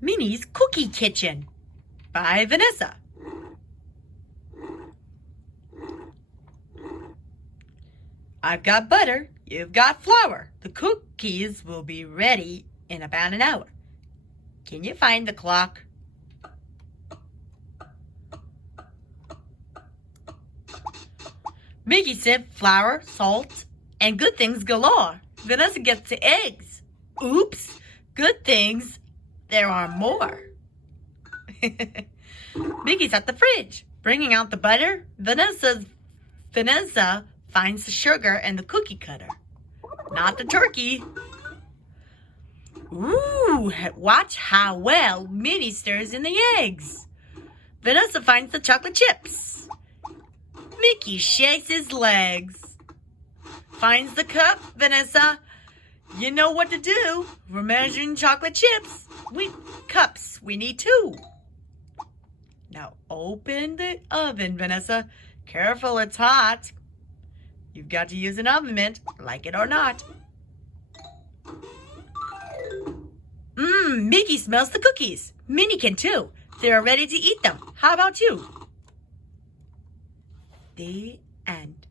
Minnie's Cookie Kitchen by Vanessa. I've got butter, you've got flour. The cookies will be ready in about an hour. Can you find the clock? Mickey said flour, salt, and good things galore. Vanessa gets the eggs. Oops, good things, there are more. Mickey's at the fridge, bringing out the butter. Vanessa finds the sugar and the cookie cutter, not the turkey. Ooh, watch how well Minnie stirs in the eggs. Vanessa finds the chocolate chips. Mickey shakes his legs. Finds the cup, Vanessa. You know what to do. We're measuring chocolate chips. Cups, we need 2. Now open the oven, Vanessa. Careful, it's hot. You've got to use an oven mitt, like it or not. Mickey smells the cookies. Minnie can too. They're ready to eat them. How about you? The end.